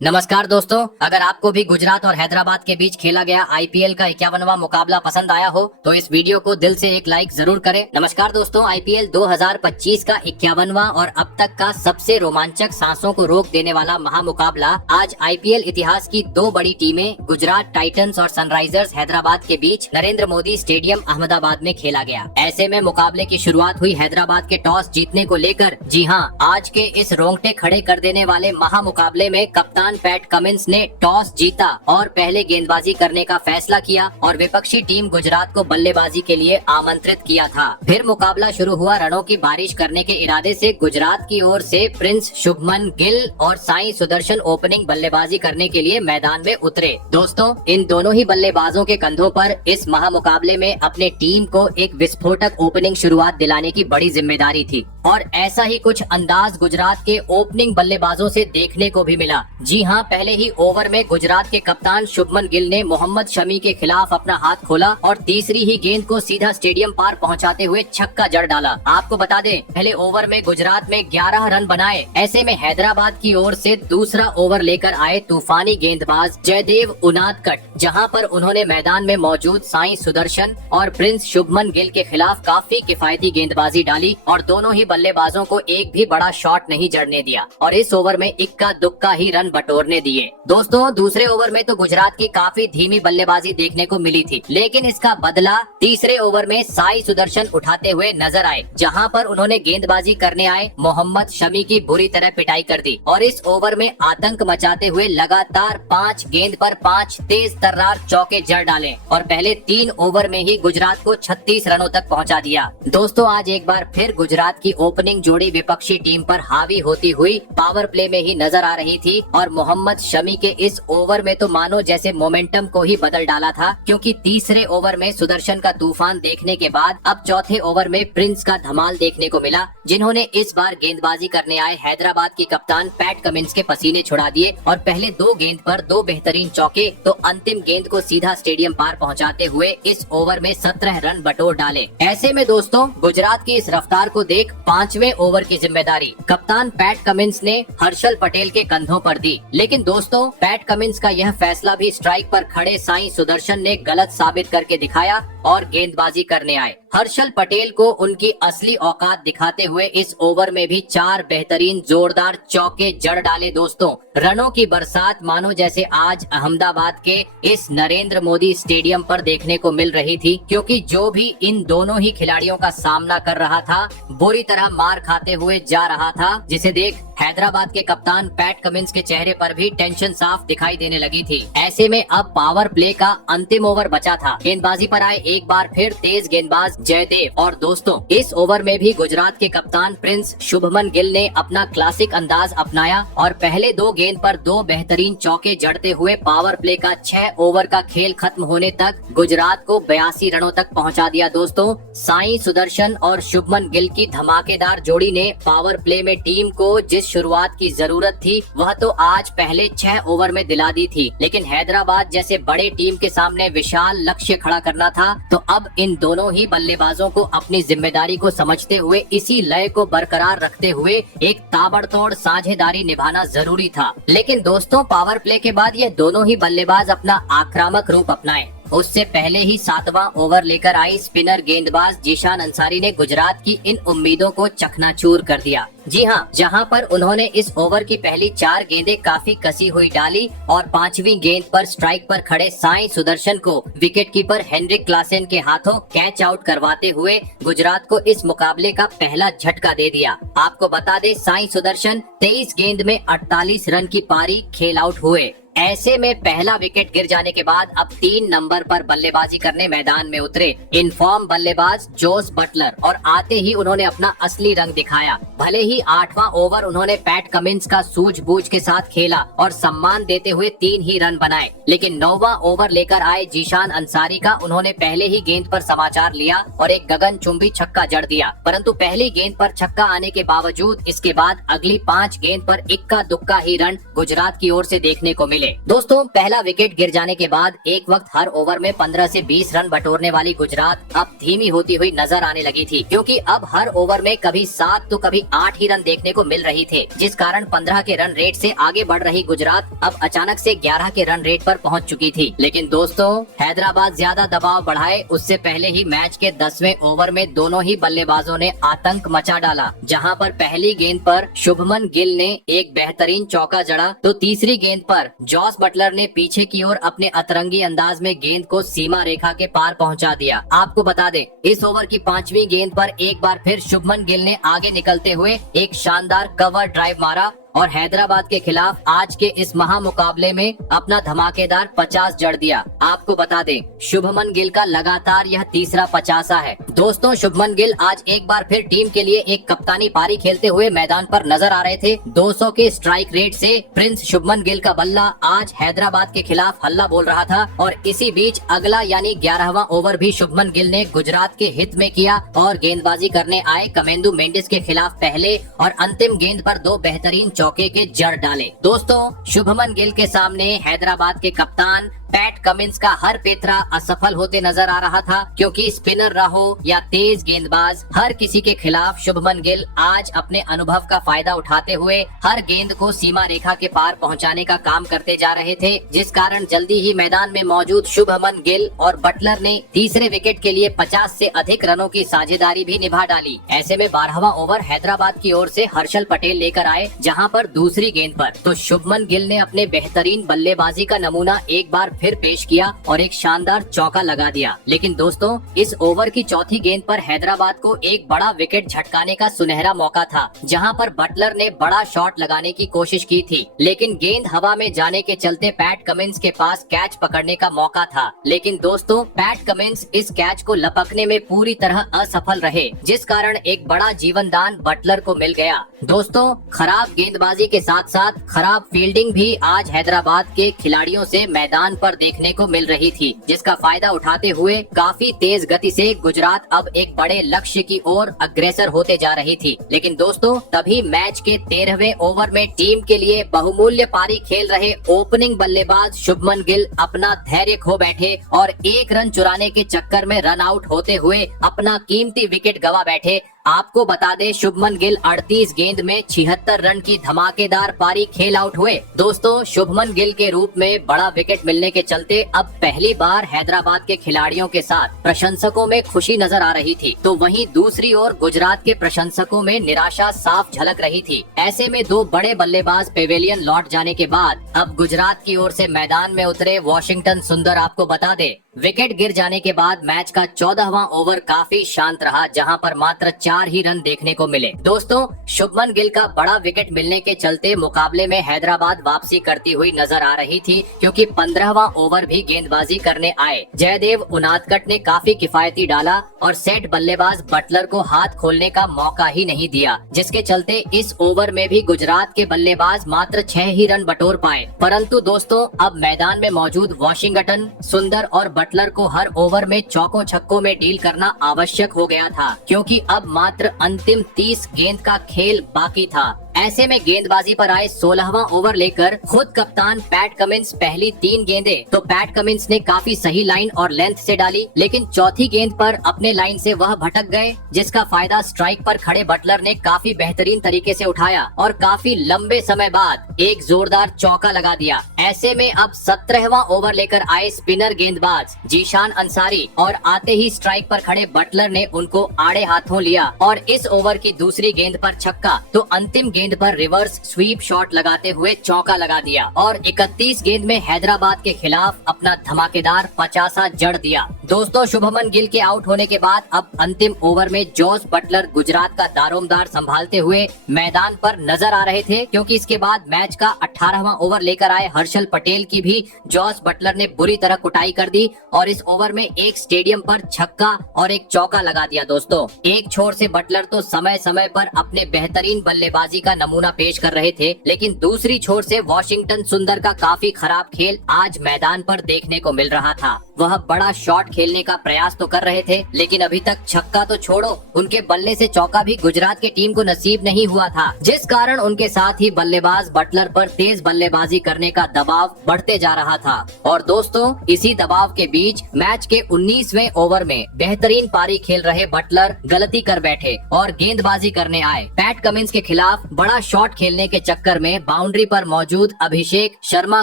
नमस्कार दोस्तों, अगर आपको भी गुजरात और हैदराबाद के बीच खेला गया आईपीएल का 51वां मुकाबला पसंद आया हो तो इस वीडियो को दिल से एक लाइक जरूर करें। नमस्कार दोस्तों, आईपीएल 2025 का 51वां और अब तक का सबसे रोमांचक, सांसों को रोक देने वाला महामुकाबला आज आईपीएल इतिहास की दो बड़ी टीमें गुजरात टाइटंस और सनराइजर्स हैदराबाद के बीच नरेंद्र मोदी स्टेडियम अहमदाबाद में खेला गया। ऐसे में मुकाबले की शुरुआत हुई हैदराबाद के टॉस जीतने को लेकर। जी हां, आज के इस रोंगटे खड़े कर देने वाले महामुकाबले में कप्तान पैट कमिंस ने टॉस जीता और पहले गेंदबाजी करने का फैसला किया और विपक्षी टीम गुजरात को बल्लेबाजी के लिए आमंत्रित किया था। फिर मुकाबला शुरू हुआ। रनों की बारिश करने के इरादे से गुजरात की ओर से प्रिंस शुभमन गिल और साई सुदर्शन ओपनिंग बल्लेबाजी करने के लिए मैदान में उतरे। दोस्तों, इन दोनों ही बल्लेबाजों के कंधों पर इस महामुकाबले में अपने टीम को एक विस्फोटक ओपनिंग शुरुआत दिलाने की बड़ी जिम्मेदारी थी और ऐसा ही कुछ अंदाज गुजरात के ओपनिंग बल्लेबाजों से देखने को भी मिला। जी हां, पहले ही ओवर में गुजरात के कप्तान शुभमन गिल ने मोहम्मद शमी के खिलाफ अपना हाथ खोला और तीसरी ही गेंद को सीधा स्टेडियम पार पहुंचाते हुए छक्का जड़ डाला। आपको बता दें, पहले ओवर में गुजरात में 11 रन बनाए। ऐसे में हैदराबाद की ओर से दूसरा ओवर लेकर आए तूफानी गेंदबाज जयदेव उनादकट, जहां पर उन्होंने मैदान में मौजूद साई सुदर्शन और प्रिंस शुभमन गिल के खिलाफ काफी किफायती गेंदबाजी डाली और दोनों ही बल्लेबाजों को एक भी बड़ा शॉट नहीं जड़ने दिया और इस ओवर में इक्का दुक्का ही रन बटोरने दिए। दोस्तों, दूसरे ओवर में तो गुजरात की काफी धीमी बल्लेबाजी देखने को मिली थी, लेकिन इसका बदला तीसरे ओवर में साई सुदर्शन उठाते हुए नजर आए, जहां पर उन्होंने गेंदबाजी करने आए मोहम्मद शमी की बुरी तरह पिटाई कर दी और इस ओवर में आतंक मचाते हुए लगातार 5 गेंद पर 5 तेज तर्रार चौके जड़ डाले और पहले 3 ओवर में ही गुजरात को 36 रनों तक पहुंचा दिया। दोस्तों, आज एक बार फिर गुजरात की ओपनिंग जोड़ी विपक्षी टीम पर हावी होती हुई पावर प्ले में ही नजर आ रही थी और मोहम्मद शमी के इस ओवर में तो मानो जैसे मोमेंटम को ही बदल डाला था, क्योंकि तीसरे ओवर में सुदर्शन का तूफान देखने के बाद अब चौथे ओवर में प्रिंस का धमाल देखने को मिला, जिन्होंने इस बार गेंदबाजी करने आए हैदराबाद के कप्तान पैट कमिंस के पसीने छुड़ा दिए और पहले 2 गेंद पर 2 बेहतरीन चौके तो अंतिम गेंद को सीधा स्टेडियम पार पहुंचाते हुए इस ओवर में 17 रन बटोर डाले। ऐसे में दोस्तों, गुजरात की इस रफ्तार को देख 5वें ओवर की जिम्मेदारी कप्तान पैट कमिंस ने हर्षल पटेल के कंधों पर दी, लेकिन दोस्तों, पैट कमिंस का यह फैसला भी स्ट्राइक पर खड़े साई सुदर्शन ने गलत साबित करके दिखाया और गेंदबाजी करने आए। हर्षल पटेल को उनकी असली औकात दिखाते हुए इस ओवर में भी 4 बेहतरीन जोरदार चौके जड़ डाले। दोस्तों, रनों की बरसात मानो जैसे आज अहमदाबाद के इस नरेंद्र मोदी स्टेडियम पर देखने को मिल रही थी, क्योंकि जो भी इन दोनों ही खिलाड़ियों का सामना कर रहा था बुरी तरह मार खाते हुए जा रहा था, जिसे देख हैदराबाद के कप्तान पैट कमिंस के चेहरे पर भी टेंशन साफ दिखाई देने लगी थी। ऐसे में अब पावर प्ले का अंतिम ओवर बचा था। गेंदबाजी पर आए एक बार फिर तेज गेंदबाज जयदेव और दोस्तों, इस ओवर में भी गुजरात के कप्तान प्रिंस शुभमन गिल ने अपना क्लासिक अंदाज अपनाया और पहले 2 गेंद पर 2 बेहतरीन चौके जड़ते हुए पावर प्ले का 6 ओवर का खेल खत्म होने तक गुजरात को 82 रनों तक पहुंचा दिया। दोस्तों, साई सुदर्शन और शुभमन गिल की धमाकेदार जोड़ी ने पावर प्ले में टीम को जिस शुरुआत की जरूरत थी वह तो आज पहले 6 ओवर में दिला दी थी, लेकिन हैदराबाद जैसे बड़े टीम के सामने विशाल लक्ष्य खड़ा करना था, तो अब इन दोनों ही बल्लेबाजों को अपनी जिम्मेदारी को समझते हुए इसी लय को बरकरार रखते हुए एक ताबड़तोड़ साझेदारी निभाना जरूरी था। लेकिन दोस्तों, पावर प्ले के बाद ये दोनों ही बल्लेबाज अपना आक्रामक रूप अपनाए। उससे पहले ही 7वां ओवर लेकर आई स्पिनर गेंदबाज जीशान अंसारी ने गुजरात की इन उम्मीदों को चकनाचूर कर दिया। जी हां, जहां पर उन्होंने इस ओवर की पहली 4 गेंदें काफी कसी हुई डाली और 5वीं गेंद पर स्ट्राइक पर खड़े साई सुदर्शन को विकेटकीपर हेनरिक क्लासेन के हाथों कैच आउट करवाते हुए गुजरात को इस मुकाबले का पहला झटका दे दिया। आपको बता दें, साई सुदर्शन 23 गेंद में 48 रन की पारी खेल आउट हुए। ऐसे में पहला विकेट गिर जाने के बाद अब 3 नंबर पर बल्लेबाजी करने मैदान में उतरे इनफॉर्म बल्लेबाज जोस बटलर और आते ही उन्होंने अपना असली रंग दिखाया। भले ही 8वां ओवर उन्होंने पैट कमिंस का सूझबूझ के साथ खेला और सम्मान देते हुए 3 ही रन बनाए, लेकिन 9वां ओवर लेकर आए जीशान अंसारी का उन्होंने पहले ही गेंद पर समाचार लिया और एक गगनचुंबी छक्का जड़ दिया, परंतु पहली गेंद पर छक्का आने के बावजूद इसके बाद अगली 5 गेंद पर इक्का दुक्का ही रन गुजरात की ओर से देखने को मिले। मिले। दोस्तों पहला विकेट गिर जाने के बाद एक वक्त हर ओवर में 15 से 20 रन बटोरने वाली गुजरात अब धीमी होती हुई नजर आने लगी थी, क्योंकि अब हर ओवर में कभी 7 तो कभी 8 ही रन देखने को मिल रही थे, जिस कारण 15 के रन रेट से आगे बढ़ रही गुजरात अब अचानक से 11 के रन रेट पर पहुंच चुकी थी। लेकिन दोस्तों हैदराबाद ज्यादा दबाव बढ़ाए उससे पहले ही मैच के 10वें ओवर में दोनों ही बल्लेबाजों ने आतंक मचा डाला, जहां पर पहली गेंद पर शुभमन गिल ने एक बेहतरीन चौका जड़ा तो तीसरी गेंद पर जॉस बटलर ने पीछे की ओर अपने अतरंगी अंदाज में गेंद को सीमा रेखा के पार पहुंचा दिया। आपको बता दें इस ओवर की 5वीं गेंद पर एक बार फिर शुभमन गिल ने आगे निकलते हुए एक शानदार कवर ड्राइव मारा और हैदराबाद के खिलाफ आज के इस महामुकाबले में अपना धमाकेदार 50 जड़ दिया। आपको बता दें शुभमन गिल का लगातार यह तीसरा 50 है। दोस्तों शुभमन गिल आज एक बार फिर टीम के लिए एक कप्तानी पारी खेलते हुए मैदान पर नजर आ रहे थे। 200 के स्ट्राइक रेट से प्रिंस शुभमन गिल का बल्ला आज हैदराबाद के खिलाफ हल्ला बोल रहा था और इसी बीच अगला यानी 11वां ओवर भी शुभमन गिल ने गुजरात के हित में किया और गेंदबाजी करने आए कमेंदु मेंडिस के खिलाफ पहले और अंतिम गेंद पर 2 बेहतरीन चौके के जड़ डाले। दोस्तों शुभमन गिल के सामने हैदराबाद के कप्तान पैट कमिंस का हर पेतरा असफल होते नजर आ रहा था, क्योंकि स्पिनर रहो या तेज गेंदबाज हर किसी के खिलाफ शुभमन गिल आज अपने अनुभव का फायदा उठाते हुए हर गेंद को सीमा रेखा के पार पहुंचाने का काम करते जा रहे थे, जिस कारण जल्दी ही मैदान में मौजूद शुभमन गिल और बटलर ने तीसरे विकेट के लिए 50 से अधिक रनों की साझेदारी भी निभा डाली। ऐसे में 12वां ओवर हैदराबाद की ओर से हर्षल पटेल लेकर आए, जहां पर दूसरी गेंद पर तो शुभमन गिल ने अपने बेहतरीन बल्लेबाजी का नमूना एक बार फिर पेश किया और एक शानदार चौका लगा दिया। लेकिन दोस्तों इस ओवर की चौथी गेंद पर हैदराबाद को एक बड़ा विकेट झटकाने का सुनहरा मौका था, जहां पर बटलर ने बड़ा शॉट लगाने की कोशिश की थी, लेकिन गेंद हवा में जाने के चलते पैट कमिंस के पास कैच पकड़ने का मौका था। लेकिन दोस्तों पैट कमिंस इस कैच को लपकने में पूरी तरह असफल रहे, जिस कारण एक बड़ा जीवन दान बटलर को मिल गया। दोस्तों खराब गेंदबाजी के साथ साथ खराब फील्डिंग भी आज हैदराबाद के खिलाड़ियों से मैदान पर देखने को मिल रही थी, जिसका फायदा उठाते हुए काफी तेज गति से गुजरात अब एक बड़े लक्ष्य की ओर अग्रसर होते जा रही थी। लेकिन दोस्तों तभी मैच के 13वें ओवर में टीम के लिए बहुमूल्य पारी खेल रहे ओपनिंग बल्लेबाज शुभमन गिल अपना धैर्य खो बैठे और 1 रन चुराने के चक्कर में रन आउट होते हुए अपना कीमती विकेट गवा बैठे। आपको बता दें शुभमन गिल 38 गेंद में 76 रन की धमाकेदार पारी खेल आउट हुए। दोस्तों शुभमन गिल के रूप में बड़ा विकेट मिलने के चलते अब पहली बार हैदराबाद के खिलाड़ियों के साथ प्रशंसकों में खुशी नजर आ रही थी, तो वहीं दूसरी ओर गुजरात के प्रशंसकों में निराशा साफ झलक रही थी। ऐसे में 2 बड़े बल्लेबाज पेवेलियन लौट जाने के बाद अब गुजरात की ओर से मैदान में उतरे वॉशिंगटन सुंदर आपको बता दे विकेट गिर जाने के बाद मैच का 14वां ओवर काफी शांत रहा, जहां पर मात्र 4 ही रन देखने को मिले। दोस्तों शुभमन गिल का बड़ा विकेट मिलने के चलते मुकाबले में हैदराबाद वापसी करती हुई नजर आ रही थी, क्योंकि 15वां ओवर भी गेंदबाजी करने आए जयदेव उनादकट ने काफी किफायती डाला और सेट बल्लेबाज बटलर को हाथ खोलने का मौका ही नहीं दिया, जिसके चलते इस ओवर में भी गुजरात के बल्लेबाज मात्र 6 ही रन बटोर पाए। परंतु दोस्तों अब मैदान में मौजूद वॉशिंगटन सुंदर और बटलर को हर ओवर में चौकों छक्कों में डील करना आवश्यक हो गया था, क्योंकि अब मात्र अंतिम 30 गेंद का खेल बाकी था। ऐसे में गेंदबाजी पर आए 16वां ओवर लेकर खुद कप्तान पैट कमिंस पहली 3 गेंदें तो पैट कमिंस ने काफी सही लाइन और लेंथ से डाली, लेकिन चौथी गेंद पर अपने लाइन से वह भटक गए, जिसका फायदा स्ट्राइक पर खड़े बटलर ने काफी बेहतरीन तरीके से उठाया और काफी लंबे समय बाद एक जोरदार चौका लगा दिया। ऐसे में अब 17वां ओवर लेकर आए स्पिनर गेंदबाज जीशान अंसारी और आते ही स्ट्राइक पर खड़े बटलर ने उनको आड़े हाथों लिया और इस ओवर की दूसरी गेंद पर छक्का तो अंतिम गेंद पर रिवर्स स्वीप शॉट लगाते हुए चौका लगा दिया और 31 गेंद में हैदराबाद के खिलाफ अपना धमाकेदार 50 जड़ दिया। दोस्तों शुभमन गिल के आउट होने के बाद अब अंतिम ओवर में जॉस बटलर गुजरात का दारोमदार संभालते हुए मैदान पर नजर आ रहे थे, क्योंकि इसके बाद मैच का 18वां ओवर लेकर आए हर्षल पटेल की भी जॉस बटलर ने बुरी तरह कुटाई कर दी और इस ओवर में एक स्टेडियम पर छक्का और एक चौका लगा दिया। दोस्तों एक छोर से बटलर तो समय समय पर अपने बेहतरीन बल्लेबाजी का नमूना पेश कर रहे थे, लेकिन दूसरी छोर से वॉशिंगटन सुंदर का काफी खराब खेल आज मैदान पर देखने को मिल रहा था। वह बड़ा शॉट खेलने का प्रयास तो कर रहे थे, लेकिन अभी तक छक्का तो छोड़ो, उनके बल्ले से चौका भी गुजरात की टीम को नसीब नहीं हुआ था, जिस कारण उनके साथ ही बल्लेबाज बटलर पर तेज बल्लेबाजी करने का दबाव बढ़ते जा रहा था। और दोस्तों, इसी दबाव के बीच मैच के 19वें ओवर में बेहतरीन पारी खेल रहे बटलर गलती कर बैठे और गेंदबाजी करने आए। पैट कमिंस के खिलाफ बड़ा शॉट खेलने के चक्कर में बाउंड्री पर मौजूद अभिषेक शर्मा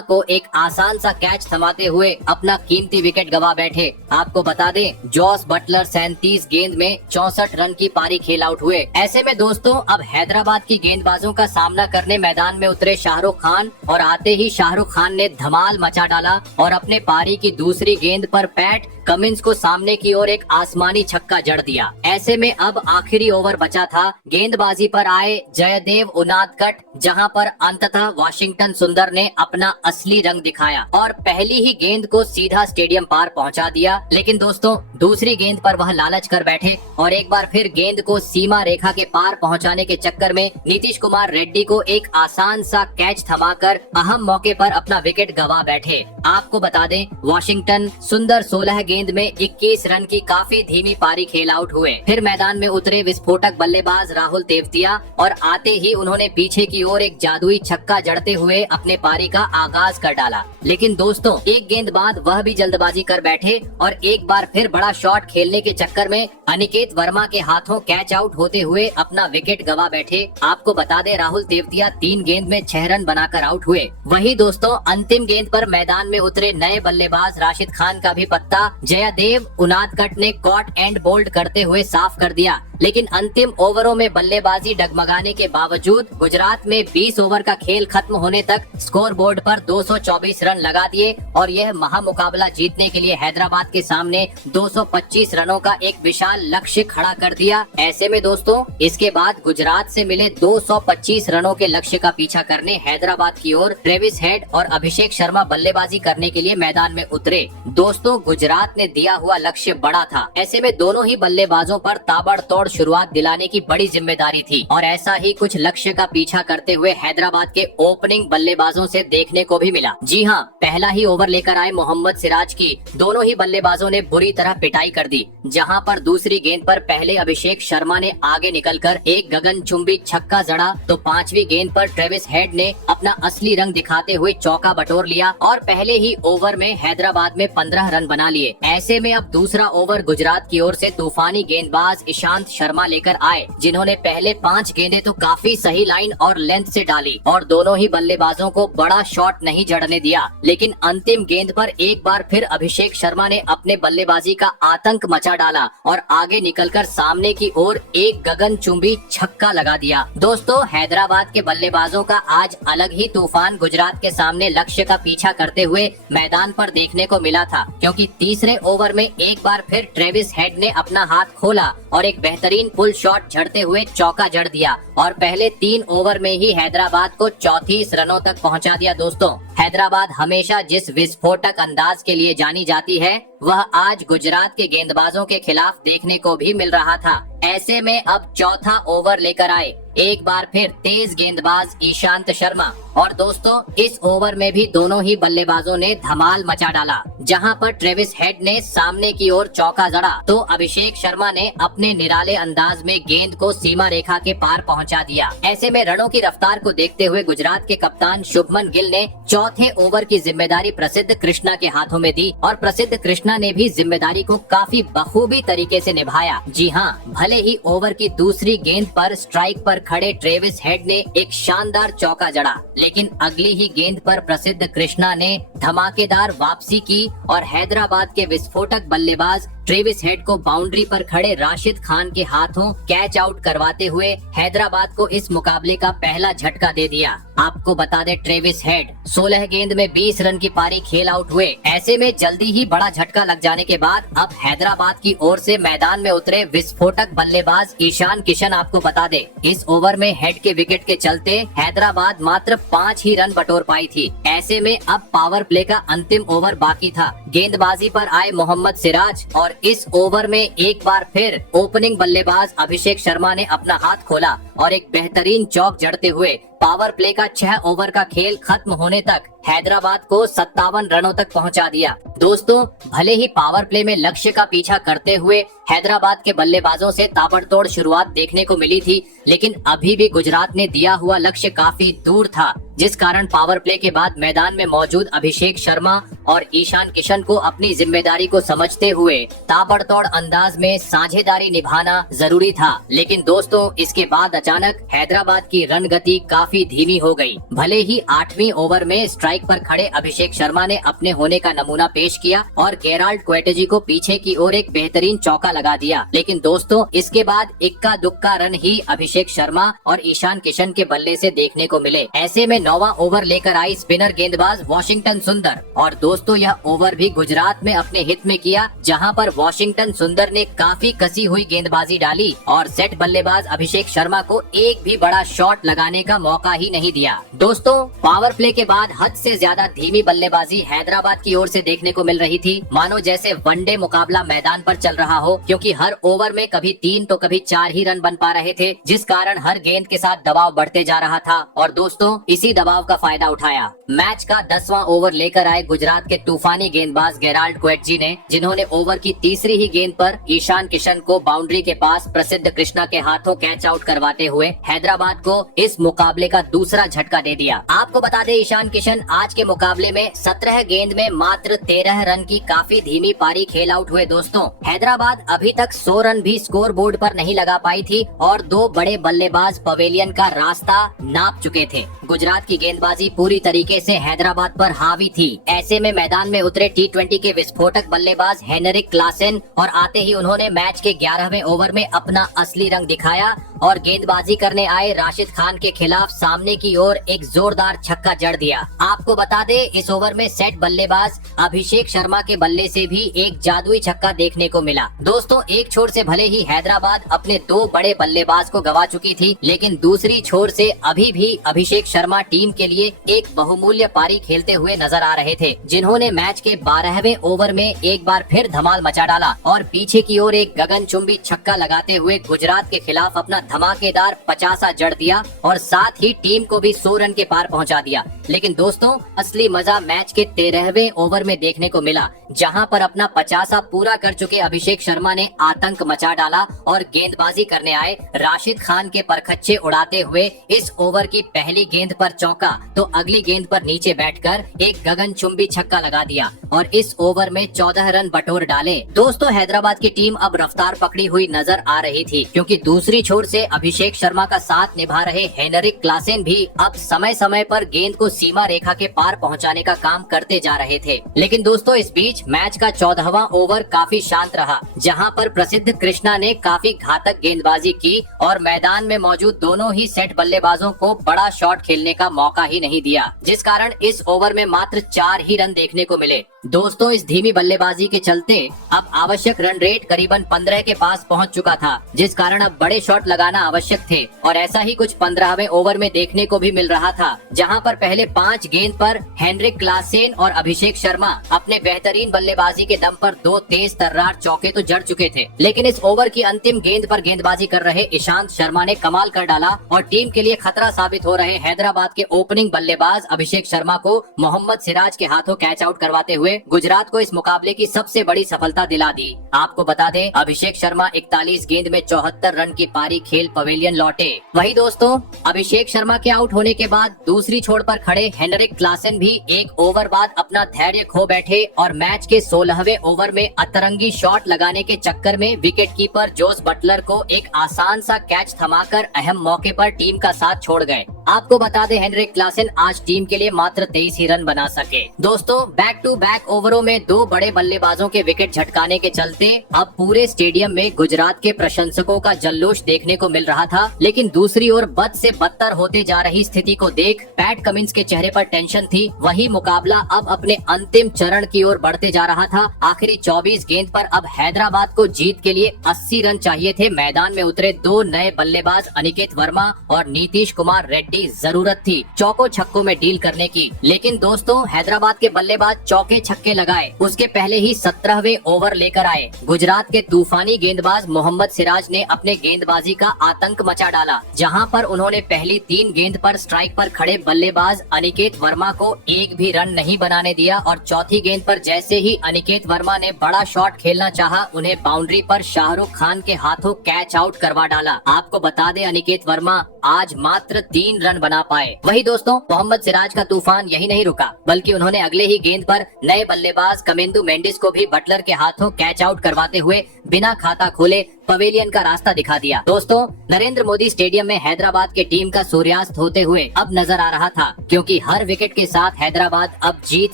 को एक आसान सा कैच थमाते हुए अपना कीमती विकेट गवा बैठे। आपको बता दें, जॉस बटलर 37 गेंद में 64 रन की पारी खेल आउट हुए। ऐसे में दोस्तों, अब हैदराबाद की गेंदबाजों का सामना करने मैदान में उतरे शाहरुख खान, और आते ही शाहरुख खान ने धमाल मचा डाला और अपने पारी की दूसरी गेंद पर पैट कमिंस को सामने की ओर एक आसमानी छक्का जड़ दिया। ऐसे में अब आखिरी ओवर बचा था। गेंदबाजी पर आए जयदेव उनादकट, जहां पर अंततः वाशिंगटन सुंदर ने अपना असली रंग दिखाया और पहली ही गेंद को सीधा स्टेडियम पार पहुंचा दिया। लेकिन दोस्तों, दूसरी गेंद पर वह लालच कर बैठे और एक बार फिर गेंद को सीमा रेखा के पार पहुंचाने के चक्कर में नीतीश कुमार रेड्डी को एक आसान सा कैच थमाकर अहम मौके पर अपना विकेट गवा बैठे। आपको बता दें, वाशिंगटन सुंदर 16 गेंद में 21 रन की काफी धीमी पारी खेल आउट हुए। फिर मैदान में उतरे विस्फोटक बल्लेबाज राहुल तेवतिया और आते ही उन्होंने पीछे की ओर एक जादुई छक्का जड़ते हुए अपने पारी का आगाज कर डाला। लेकिन दोस्तों, एक गेंद बाद वह भी जल्दबाजी कर बैठे और एक बार फिर बड़ा शॉट खेलने के चक्कर में अनिकेत वर्मा के हाथों कैच आउट होते हुए अपना विकेट गवा बैठे। आपको बता दें, राहुल तेवतिया 3 गेंद में 6 रन बनाकर आउट हुए। वही दोस्तों, अंतिम गेंद पर मैदान में उतरे नए बल्लेबाज राशिद खान का भी पत्ता जयदेव उनादकट ने कॉट एंड बोल्ड करते हुए साफ कर दिया। लेकिन अंतिम ओवरों में बल्लेबाजी डगमगाने के बावजूद गुजरात में 20 ओवर का खेल खत्म होने तक स्कोर बोर्ड पर 224 रन लगा दिए और यह महामुकाबला जीतने के लिए हैदराबाद के सामने 225 रनों का एक विशाल लक्ष्य खड़ा कर दिया। ऐसे में दोस्तों, इसके बाद गुजरात से मिले 225 रनों के लक्ष्य का पीछा करने हैदराबाद की ओर ट्रेविस हेड और अभिषेक शर्मा बल्लेबाजी करने के लिए मैदान में उतरे। दोस्तों, गुजरात ने दिया हुआ लक्ष्य बड़ा था। ऐसे में दोनों ही बल्लेबाजों पर ताबड़तोड़ शुरुआत दिलाने की बड़ी जिम्मेदारी थी और ऐसा ही कुछ लक्ष्य का पीछा करते हुए हैदराबाद के ओपनिंग बल्लेबाजों से देखने को भी मिला। जी हां, पहला ही ओवर लेकर आए मोहम्मद सिराज की दोनों ही बल्लेबाजों ने बुरी तरह पिटाई कर दी, जहां पर दूसरी गेंद पर पहले अभिषेक शर्मा ने आगे निकलकर एक गगनचुंबी छक्का जड़ा, तो 5वीं गेंद पर ट्रेविस हेड ने अपना असली रंग दिखाते हुए चौका बटोर लिया और पहले ही ओवर में हैदराबाद में 15 रन बना लिए। ऐसे में अब दूसरा ओवर गुजरात की ओर से तूफानी गेंदबाज ईशांत शर्मा लेकर आए, जिन्होंने पहले 5 गेंदें तो काफी सही लाइन और लेंथ से डाली और दोनों ही बल्लेबाजों को बड़ा शॉट नहीं जड़ने दिया। लेकिन अंतिम गेंद पर एक बार फिर अभिषेक शर्मा ने अपने बल्लेबाजी का आतंक मचा डाला और आगे निकलकर सामने की ओर एक गगनचुंबी छक्का लगा दिया। दोस्तों, हैदराबाद के बल्लेबाजों का आज अलग ही तूफान गुजरात के सामने लक्ष्य का पीछा करते हुए मैदान पर देखने को मिला था, क्योंकि तीसरे ओवर में एक बार फिर ट्रेविस हेड ने अपना हाथ खोला और एक बेहतरीन पुल शॉट झड़ते हुए चौका जड़ दिया और पहले 3 ओवर में ही हैदराबाद को 34 रनों तक पहुंचा दिया। दोस्तों, हैदराबाद हमेशा जिस विस्फोटक अंदाज के लिए जानी जाती है, वह आज गुजरात के गेंदबाजों के खिलाफ देखने को भी मिल रहा था। ऐसे में अब चौथा ओवर लेकर आए एक बार फिर तेज गेंदबाज ईशांत शर्मा और दोस्तों, इस ओवर में भी दोनों ही बल्लेबाजों ने धमाल मचा डाला। जहां पर ट्रेविस हेड ने सामने की ओर चौका जड़ा, तो अभिषेक शर्मा ने अपने निराले अंदाज में गेंद को सीमा रेखा के पार पहुंचा दिया। ऐसे में रनों की रफ्तार को देखते हुए गुजरात के कप्तान शुभमन गिल ने चौथे ओवर की जिम्मेदारी प्रसिद्ध कृष्णा के हाथों में दी और प्रसिद्ध कृष्णा ने भी जिम्मेदारी को काफी बखूबी तरीके से निभाया। जी हाँ, भले ही ओवर की दूसरी गेंद पर स्ट्राइक पर खड़े ट्रेविस हेड ने एक शानदार चौका जड़ा, लेकिन अगली ही गेंद पर प्रसिद्ध कृष्णा ने धमाकेदार वापसी की और हैदराबाद के विस्फोटक बल्लेबाज ट्रेविस हेड को बाउंड्री पर खड़े राशिद खान के हाथों कैच आउट करवाते हुए हैदराबाद को इस मुकाबले का पहला झटका दे दिया। आपको बता दे, ट्रेविस हेड 16 गेंद में 20 रन की पारी खेल आउट हुए। ऐसे में जल्दी ही बड़ा झटका लग जाने के बाद अब हैदराबाद की ओर से मैदान में उतरे विस्फोटक बल्लेबाज ईशान किशन। आपको बता दे, इस ओवर में हेड के विकेट के चलते हैदराबाद मात्र 5 ही रन बटोर पाई थी। ऐसे में अब पावर प्ले का अंतिम ओवर बाकी था, गेंदबाजी पर आए मोहम्मद सिराज और इस ओवर में एक बार फिर ओपनिंग बल्लेबाज अभिषेक शर्मा ने अपना हाथ खोला और एक बेहतरीन चौक जड़ते हुए पावर प्ले का 6 ओवर का खेल खत्म होने तक हैदराबाद को 57 रनों तक पहुंचा दिया। दोस्तों, भले ही पावर प्ले में लक्ष्य का पीछा करते हुए हैदराबाद के बल्लेबाजों से ताबड़तोड़ शुरुआत देखने को मिली थी, लेकिन अभी भी गुजरात ने दिया हुआ लक्ष्य काफी दूर था, जिस कारण पावर प्ले के बाद मैदान में मौजूद अभिषेक शर्मा और ईशान किशन को अपनी जिम्मेदारी को समझते हुए ताबड़तोड़ अंदाज में साझेदारी निभाना जरूरी था। लेकिन दोस्तों, इसके बाद अचानक हैदराबाद की रन गति काफी धीमी हो गई। भले ही 8वीं ओवर में स्ट्राइक पर खड़े अभिषेक शर्मा ने अपने होने का नमूना पेश किया और गेराल्ड क्वेटेजी को पीछे की ओर एक बेहतरीन चौका लगा दिया, लेकिन दोस्तों इसके बाद इक्का दुक्का रन ही अभिषेक शर्मा और ईशान किशन के बल्ले से देखने को मिले। ऐसे में 9वां ओवर लेकर आई स्पिनर गेंदबाज वाशिंगटन सुंदर, और दोस्तों यह ओवर भी गुजरात में अपने हित में किया, जहां पर वाशिंगटन सुंदर ने काफी कसी हुई गेंदबाजी डाली और सेट बल्लेबाज अभिषेक शर्मा को एक भी बड़ा शॉट लगाने का मौका ही नहीं दिया। दोस्तों, पावर प्ले के बाद हद से ज्यादा धीमी बल्लेबाजी हैदराबाद की ओर से देखने को मिल रही थी, मानो जैसे वनडे मुकाबला मैदान पर चल रहा हो, क्योंकि हर ओवर में कभी 3 तो कभी 4 ही रन बन पा रहे थे, जिस कारण हर गेंद के साथ दबाव बढ़ते जा रहा था और दोस्तों इसी दबाव का फायदा उठाया। मैच का 10वां ओवर लेकर आए गुजरात के तूफानी गेंदबाज गेराल्ड क्वेटजी ने, जिन्होंने ओवर की तीसरी ही गेंद पर ईशान किशन को बाउंड्री के पास प्रसिद्ध कृष्णा के हाथों कैच आउट करवाते हुए हैदराबाद को इस मुकाबले का दूसरा झटका दे दिया। आपको बता दें, ईशान किशन आज के मुकाबले में 17 गेंद में मात्र 13 रन की काफी धीमी पारी खेल आउट हुए। दोस्तों, हैदराबाद अभी तक 100 रन भी स्कोर बोर्ड पर नहीं लगा पाई थी और 2 बड़े बल्लेबाज पवेलियन का रास्ता नाप चुके थे। गुजरात की गेंदबाजी पूरी तरीके से हैदराबाद पर हावी थी। ऐसे में मैदान में उतरे T20 के विस्फोटक बल्लेबाज हेनरिक क्लासेन और आते ही उन्होंने मैच के 11वें ओवर में अपना असली रंग दिखाया और गेंदबाजी करने आए राशिद खान के खिलाफ सामने की ओर एक जोरदार छक्का जड़ दिया। आपको बता दें, इस ओवर में सेट बल्लेबाज अभिषेक शर्मा के बल्ले से भी एक जादुई छक्का देखने को मिला। दोस्तों, एक छोर से भले ही हैदराबाद अपने 2 बड़े बल्लेबाज को गवा चुकी थी, लेकिन दूसरी छोर से अभी भी अभिषेक शर्मा टीम के लिए एक बहुमूल्य पारी खेलते हुए नजर आ रहे थे, जिन्होंने मैच के 12वें ओवर में एक बार फिर धमाल मचा डाला और पीछे की ओर एक गगनचुंबी छक्का लगाते हुए गुजरात के खिलाफ अपना धमाकेदार 50 जड़ दिया और साथ ही टीम को भी 100 रन के पार पहुंचा दिया। लेकिन दोस्तों, असली मजा मैच के 13वें ओवर में देखने को मिला, जहां पर अपना 50 पूरा कर चुके अभिषेक शर्मा ने आतंक मचा डाला और गेंदबाजी करने आए राशिद खान के परखच्चे उड़ाते हुए इस ओवर की पहली गेंद पर चौका तो अगली गेंद पर नीचे बैठकर एक गगनचुंबी छक्का लगा दिया और इस ओवर में 14 रन बटोर डाले। दोस्तों, हैदराबाद की टीम अब रफ्तार पकड़ी हुई नजर आ रही थी, क्योंकि दूसरी छोर से अभिषेक शर्मा का साथ निभा रहे हेनरिक क्लासेन भी अब समय समय पर गेंद को सीमा रेखा के पार पहुंचाने का काम करते जा रहे थे। लेकिन दोस्तों, इस बीच मैच का 14वां ओवर काफी शांत रहा, जहां पर प्रसिद्ध कृष्णा ने काफी घातक गेंदबाजी की और मैदान में मौजूद दोनों ही सेट बल्लेबाजों को बड़ा शॉट खेलने का मौका ही नहीं दिया, जिस कारण इस ओवर में मात्र 4 ही रन देखने को मिले। दोस्तों, इस धीमी बल्लेबाजी के चलते अब आवश्यक रन रेट करीबन 15 के पास पहुंच चुका था, जिस कारण अब बड़े शॉट लगाना आवश्यक थे और ऐसा ही कुछ 15वें ओवर में देखने को भी मिल रहा था, जहां पर पहले 5 गेंद पर हेनरिक क्लासेन और अभिषेक शर्मा अपने बेहतरीन बल्लेबाजी के दम पर 2 तेज तर्रार चौके तो जड़ चुके थे, लेकिन इस ओवर की अंतिम गेंद पर गेंदबाजी कर रहे ईशांत शर्मा ने कमाल कर डाला और टीम के लिए खतरा साबित हो रहे हैदराबाद के ओपनिंग बल्लेबाज अभिषेक शर्मा को मोहम्मद सिराज के हाथों कैच आउट करवाते हुए गुजरात को इस मुकाबले की सबसे बड़ी सफलता दिला दी। आपको बता दें, अभिषेक शर्मा 41 गेंद में 74 रन की पारी खेल पवेलियन लौटे। वही दोस्तों, अभिषेक शर्मा के आउट होने के बाद दूसरी छोर पर खड़े हेनरिक क्लासेन भी एक ओवर बाद अपना धैर्य खो बैठे और मैच के 16वें ओवर में अतरंगी शॉट लगाने के चक्कर में विकेट कीपर जोस बटलर को एक आसान सा कैच थमाकर अहम मौके पर टीम का साथ छोड़ गए। आपको बता दें, हेनरिक क्लासेन आज टीम के लिए मात्र 23 ही रन बना सके। दोस्तों, बैक टू बैक ओवरों में 2 बड़े बल्लेबाजों के विकेट झटकाने के चलते अब पूरे स्टेडियम में गुजरात के प्रशंसकों का जल्लोश देखने को मिल रहा था, लेकिन दूसरी ओर बद से बदतर होते जा रही स्थिति को देख पैट कमिंस के चेहरे पर टेंशन थी। वही मुकाबला अब अपने अंतिम चरण की ओर बढ़ते जा रहा था। आखिरी 24 गेंद पर अब हैदराबाद को जीत के लिए 80 रन चाहिए थे। मैदान में उतरे 2 नए बल्लेबाज अनिकेत वर्मा और नीतीश कुमार रेड्डी बड्डी जरूरत थी चौको छक्कों में डील करने की। लेकिन दोस्तों हैदराबाद के बल्लेबाज चौके छक्के लगाए उसके पहले ही 17वें ओवर लेकर आए। गुजरात के तूफानी गेंदबाज मोहम्मद सिराज ने अपने गेंदबाजी का आतंक मचा डाला, जहां पर उन्होंने पहली 3 गेंद पर स्ट्राइक पर खड़े बल्लेबाज अनिकेत वर्मा को एक भी रन नहीं बनाने दिया और चौथी गेंद पर जैसे ही अनिकेत वर्मा ने बड़ा शॉट खेलना चाहा, उन्हें बाउंड्री पर शाहरुख खान के हाथों कैच आउट करवा डाला। आपको बता दें अनिकेत वर्मा आज मात्र 3 रन बना पाए। वही दोस्तों मोहम्मद सिराज का तूफान यही नहीं रुका, बल्कि उन्होंने अगले ही गेंद पर नए बल्लेबाज कमेंदु मेंडिस को भी बटलर के हाथों कैच आउट करवाते हुए बिना खाता खोले पवेलियन का रास्ता दिखा दिया। दोस्तों नरेंद्र मोदी स्टेडियम में हैदराबाद की टीम का सूर्यास्त होते हुए अब नजर आ रहा था, क्योंकि हर विकेट के साथ हैदराबाद अब जीत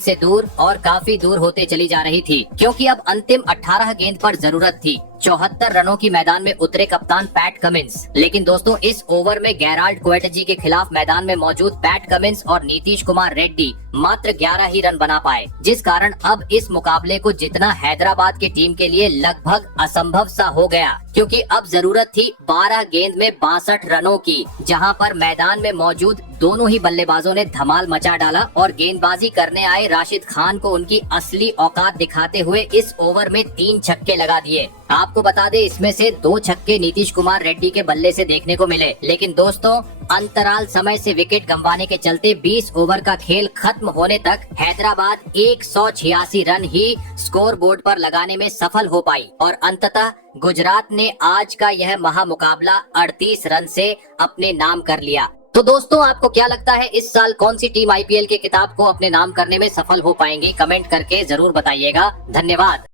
से दूर और काफी दूर होते चली जा रही थी, क्योंकि अब अंतिम 18 गेंद पर जरूरत थी। 74 रनों की मैदान में उतरे कप्तान पैट कमिंस। लेकिन दोस्तों इस ओवर में गेराल्ड कोएटजी के खिलाफ मैदान में मौजूद पैट कमिंस और नीतीश कुमार रेड्डी मात्र 11 ही रन बना पाए, जिस कारण अब इस मुकाबले को जीतना हैदराबाद की टीम के लिए लगभग असंभव सा हो गया, क्योंकि अब जरूरत थी 12 गेंद में 62 रनों की, जहां पर मैदान में मौजूद दोनों ही बल्लेबाजों ने धमाल मचा डाला और गेंदबाजी करने आए राशिद खान को उनकी असली औकात दिखाते हुए इस ओवर में 3 छक्के लगा दिए। आपको बता दें इसमें से 2 छक्के नीतीश कुमार रेड्डी के बल्ले से देखने को मिले। लेकिन दोस्तों अंतराल समय से विकेट गंवाने के चलते 20 ओवर का खेल खत्म होने तक हैदराबाद 186 रन ही स्कोर बोर्ड पर लगाने में सफल हो पाई और अंततः गुजरात ने आज का यह महामुकाबला 38 रन से अपने नाम कर लिया। तो दोस्तों आपको क्या लगता है इस साल कौन सी टीम आईपीएल के खिताब को अपने नाम करने में सफल हो पाएंगी? कमेंट करके जरूर बताइएगा। धन्यवाद।